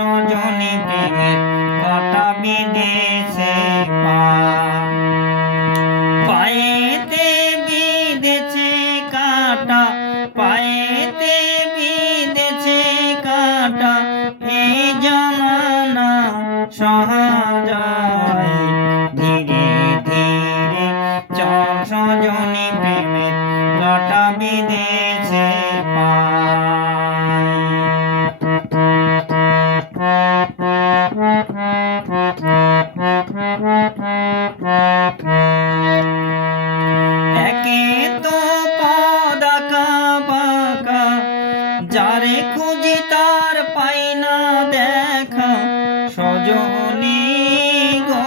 সজনী প্রেমের কাঁটা বিঁধেছে পায়েতে বিঁধেছে কাঁটা, পায়েতে বিঁধেছে কাঁটা, এই জামানা সহা যায়। ধীরে ধীরে চল সজনী প্রেমের কাঁটা বিঁধেছে একে তো পথ আঁকা বাঁকা, যারে খুঁজি তার পাই না দেখা। সজনী গো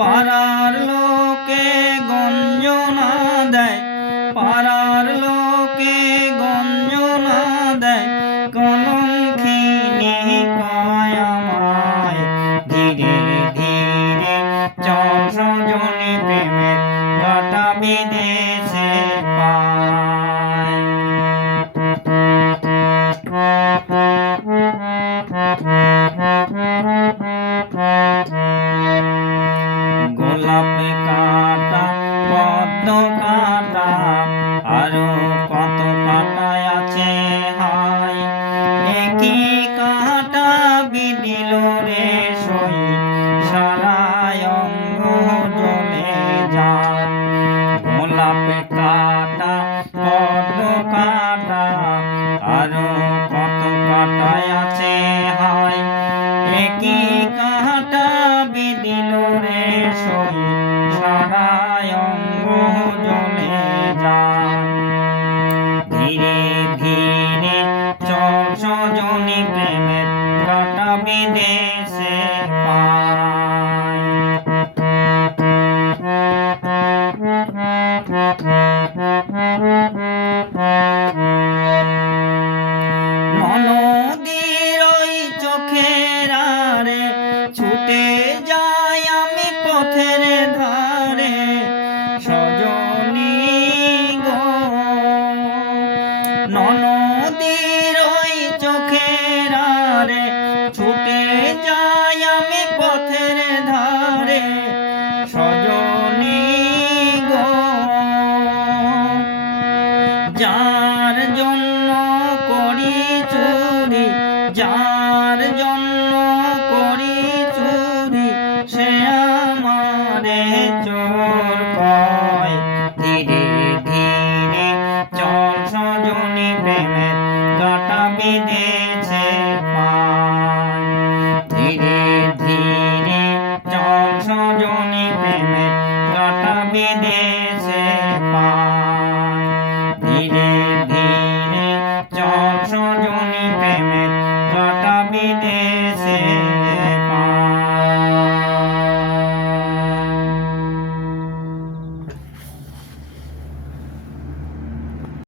পাড়ার লোকে গঞ্জনা দেয়, পাড়ার লোকে গঞ্জনা দেয়, কলঙ্কিনী কয় আমায়। ধীরে ধীরে চল সজনী প্রেমের কাঁটা বিঁধেছে গোলাপ কাঁটা, পদ্ম কাঁটা, আরো কত কাঁটায় আছে হায়। একই কাঁটা বিঁধিল রে সই, সারা অঙ্গ জ্বলে যায়। গোলাপ কাঁটা, পদ্ম কাঁটা, আরো কত কাঁটায় আছে হায়। একই কাঁটা বিঁধিল রে সই, সারা অঙ্গ জ্বলে যায়। ধীরে ধীরে চল সজনী প্রেমের কাঁটা বিঁধেছে নদীর ওই চোখের আড়ে ছুটে যাই আমি পথের ধারে। সজনী গো নদীর ওই চোখের আড়ে ছুটে যাই আমি পথের ধারে। সজনী গো যার জন্য করি চুরি, যার জন্য করি চুরি, সে আমারে চোর কয়। ধীরে ধীরে চল সজনী প্রেমের কাঁটা বিঁধেছে ধীরে ধীরে চল সজনী প্রেমের কাঁটা বিঁধেছে।